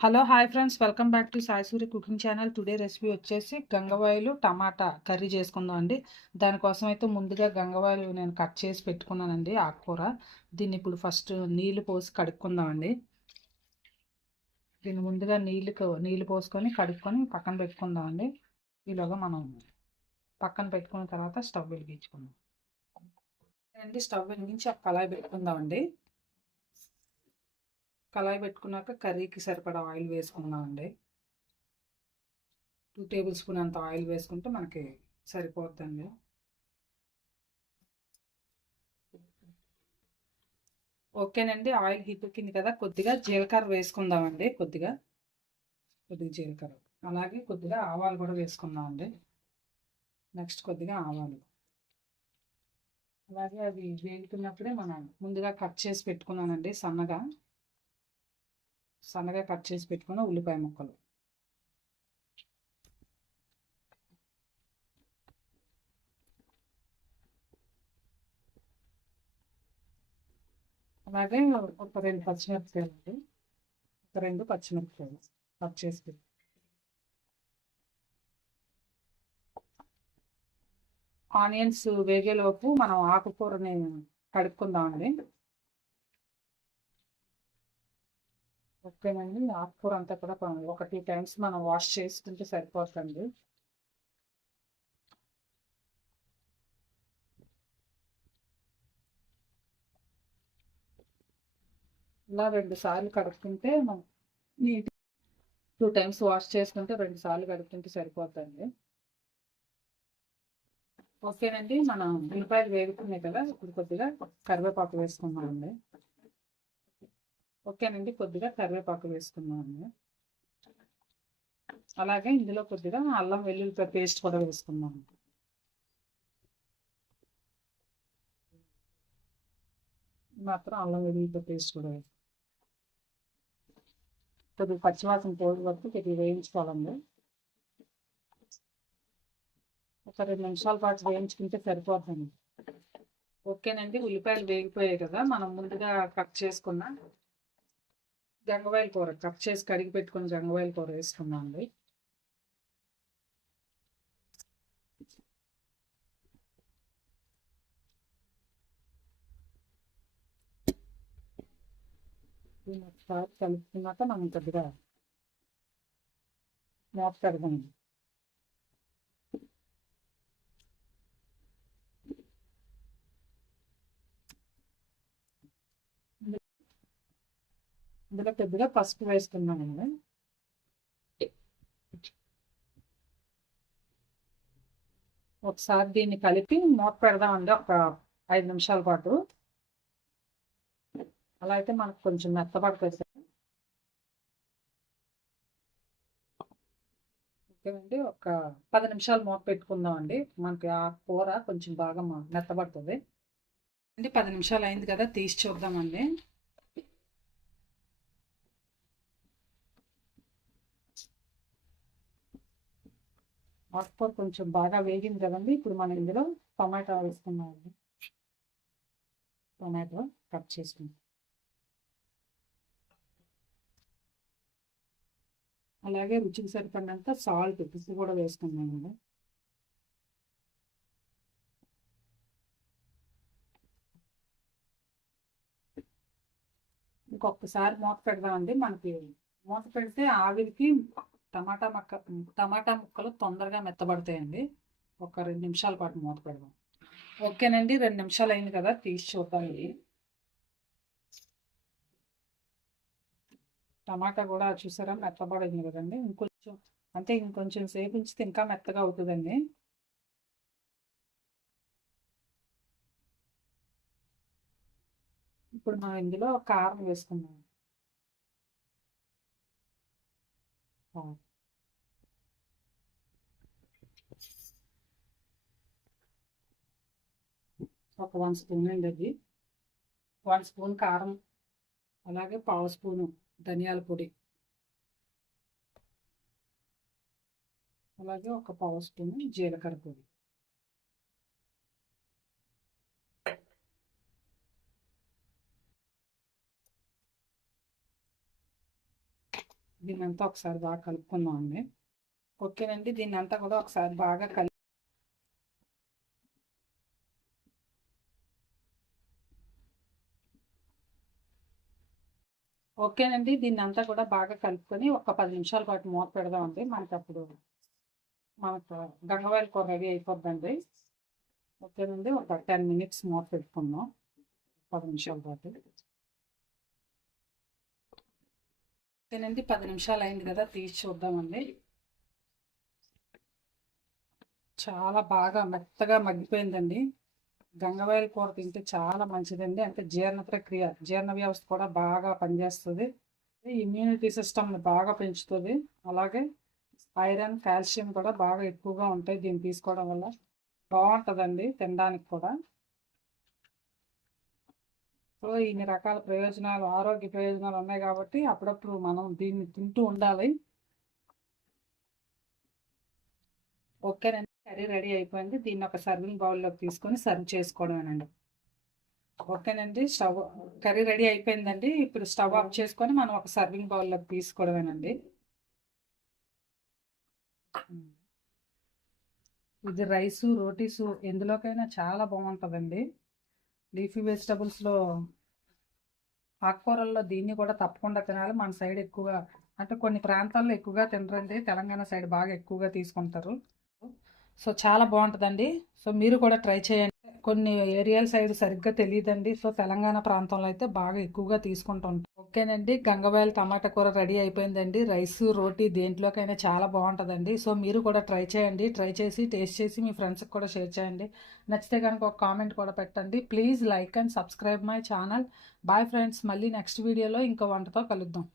Hello hi friends, welcome back to Sai Surya cooking channel. Today recipe వచ్చేసి గంగవాయిలు టమాటా curry చేసుకుందాం అండి. దానికోసం అయితే ముందుగా గంగవాయిలు నేను కట్ చేసి పెట్టుకున్నానండి. ఆకుకూర దీన్ని ఇప్పుడు ఫస్ట్ నీళ్లు పోసి కడుక్కుందాం అండి. దీన్ని ముందుగా నీళ్లు పోసుకొని కడుక్కొని పక్కన పెట్టుకుందాం అండి. ఈలోగా మనం పక్కన పెట్టుకున్న తర్వాత స్టవ్ వెలిగించుకుందాం అండి. స్టవ్ వెలిగించి ఒక కళాయి పెట్టుకుందాం అండి. కళాయి పెట్టుకున్నాక కర్రీకి సరిపడా ఆయిల్ వేసుకుందాం అండి. 2 టేబుల్ స్పూన్ అంత ఆయిల్ వేసుకుంటే మనకి సరిపోద్దండి. ఓకేనండి, ఆయిల్ హీట్ ఎక్కింది కదా, కొద్దిగా జీలకర్ర వేసుకుందామండి. కొద్దిగా జీలకర్ర, అలాగే కొద్దిగా ఆవాలు కూడా వేసుకుందామండి. నెక్స్ట్ కొద్దిగా ఆవాలు, అలాగే అవి వేగుతున్నప్పుడే మనం ముందుగా కట్ చేసి పెట్టుకున్నానండి. సన్నగా కట్ చేసి పెట్టుకున్న ఉల్లిపాయ ముక్కలు, అలాగే ఒక 2 పచ్చిమిరపకాయలు అండి. ఒక 2 పచ్చిమిరపకాయలు కట్ చేసి పెట్టు. ఆనియన్స్ వేగేలోపు మనం ఆకుకూరని కడుక్కుందామండి. ఓకేనండి, ఆకుకూర అంతా కూడా ఒక 2 టైమ్స్ మనం వాష్ చేసుకుంటే సరిపోతుంది. ఇలా 2 సార్లు కడుక్కుంటే మనం నీట్ 2 టైమ్స్ వాష్ చేసుకుంటే 2 సార్లు కడుక్కుంటే సరిపోతుంది. ఓకేనండి, మనం ఉల్లిపాయలు వేగుతున్నాయి కదా, ఇప్పుడు కొద్దిగా కరివేపాకు వేసుకున్నామండి. ఓకేనండి, కొద్దిగా కరివేపాకు వేసుకున్నామండి. అలాగే ఇందులో కొద్దిగా అల్లం వెల్లుల్లిపాయ పేస్ట్ కూడా వేసుకున్నాము. మాత్రం అల్లం వెల్లుల్లిపాయ పేస్ట్ కూడా కొద్దిగా పచ్చివాసన పోయే వరకు కొద్దిగా వేయించుకోవాలండి. ఒక 2 నిమిషాల పాటు వేయించుకుంటే సరిపోతుంది. ఓకేనండి, ఉల్లిపాయలు వేగిపోయాయి కదా, మనం ముందుగా కట్ చేసుకున్న గంగవాయిల కూర, కట్ చేసి కడిగి పెట్టుకున్న గంగవాయిల కూర వేసుకున్నాం అండి. ఒకసారి కలుపుకున్నాక మనం కొద్దిగా మూత పెడదాం. ఇందులో కొద్దిగా పసుపు వేసుకున్నామండి. ఒకసారి దీన్ని కలిపి మూత పెడదామండి ఒక 5 నిమిషాల పాటు. అలా అయితే మనకు కొంచెం మెత్తబడుతుంది. ఓకేనండి, ఒక 10 నిమిషాలు మూత పెట్టుకుందామండి. మనకి ఆ కూర కొంచెం బాగా మెత్తబడుతుంది అండి. 10 నిమిషాలు అయింది కదా, తీసి చూద్దామండి. ఆకుకూర కొంచెం బాగా వేగింది కదండి. ఇప్పుడు మనం ఇందులో టమాటా వేసుకున్నామండి. టమాటో కట్ చేసుకుంటాం. అలాగే రుచికి సరిపడినంత సాల్ట్ ఉప్పు కూడా వేసుకున్నామండి. ఇంకొకసారి మూత పెడదామండి. మనకి మూత పెడితే ఆవిరికి టమాటా ముక్కలు తొందరగా మెత్తబడతాయండి. ఒక 2 నిమిషాల పాటు మూత పెడదాం. ఓకేనండి, 2 నిమిషాలు అయింది కదా, తీసి చూద్దాం. ఇది టమాటా కూడా చూసారా మెత్తబడింది కదండి. ఇంకొంచెం అంటే ఇంకొంచెం సేపు ఉంచితే ఇంకా మెత్తగా అవుతుందండి. ఇప్పుడు మనం ఇందులో కారం వేసుకుందాం. ఒక 1 స్పూన్ అండి, అది 1 స్పూన్ కారం, అలాగే 1/2 స్పూను ధనియాల పొడి, అలాగే ఒక 1/2 స్పూన్ జీలకర్ర పొడి. దీన్ని అంతా ఒకసారి బాగా కలుపుకుందాం అండి. ఓకేనండి, దీన్ని అంతా కూడా ఒకసారి బాగా ఓకేనండి, దీన్ని అంతా కూడా బాగా కలుపుకొని ఒక 10 నిమిషాల పాటు మూత పెడదామండి. మనకు గంగవాయల కూర రెడీ అయిపోద్దండి. ఓకేనండి, ఒక 10 మినిట్స్ మూత పెట్టుకుందాం, 10 నిమిషాల పాటు. ఓకేనండి, 10 నిమిషాలు అయింది కదా, తీసి చూద్దామండి. చాలా బాగా మెత్తగా మగ్గిపోయిందండి. గంగవాయల కూర తింటే చాలా మంచిదండి. అంటే జీర్ణ వ్యవస్థ కూడా బాగా పనిచేస్తుంది. ఇమ్యూనిటీ సిస్టమ్ని బాగా పెంచుతుంది. అలాగే ఐరన్, కాల్షియం కూడా బాగా ఎక్కువగా ఉంటాయి దీన్ని తీసుకోవడం వల్ల. బాగుంటుందండి తినడానికి కూడా. సో ఇన్ని రకాల ప్రయోజనాలు, ఆరోగ్య ప్రయోజనాలు ఉన్నాయి కాబట్టి అప్పుడప్పుడు మనం దీన్ని తింటూ ఉండాలి. ఓకేనండి, కర్రీ రెడీ అయిపోయింది. దీన్ని ఒక సర్వింగ్ బౌల్లోకి తీసుకొని సర్వ్ చేసుకోవడమేనండి. ఓకేనండి, కర్రీ రెడీ అయిపోయిందండి. ఇప్పుడు స్టవ్ ఆఫ్ చేసుకొని మనం ఒక సర్వింగ్ బౌల్లోకి తీసుకోవడమేనండి. ఇది రైసు, రోటీసు ఎందులోకైనా చాలా బాగుంటుందండి. లీఫీ వెజిటబుల్స్లో, ఆకుకూరల్లో దీన్ని కూడా తప్పకుండా తినాలి. మన సైడ్ ఎక్కువగా, అంటే కొన్ని ప్రాంతాల్లో ఎక్కువగా తినరండి. తెలంగాణ సైడ్ బాగా ఎక్కువగా తీసుకుంటారు. సో చాలా బాగుంటుందండి. సో మీరు కూడా ట్రై చేయండి. కొన్ని ఏరియాల సైడ్ సరిగ్గా తెలియదండి. సో తెలంగాణ ప్రాంతంలో అయితే బాగా ఎక్కువగా తీసుకుంటూ ఉంటాం. ఓకేనండి, గంగవాయల టమాటా కూర రెడీ అయిపోయిందండి. రైస్, రోటీ దేంట్లోకైనా చాలా బాగుంటుందండి. సో మీరు కూడా ట్రై చేయండి. ట్రై చేసి టేస్ట్ చేసి మీ ఫ్రెండ్స్కి కూడా షేర్ చేయండి. నచ్చితే కనుక ఒక కామెంట్ కూడా పెట్టండి. Please like and subscribe my channel. Bye friends, మళ్ళీ నెక్స్ట్ వీడియోలో ఇంకో వంటతో కలుద్దాం.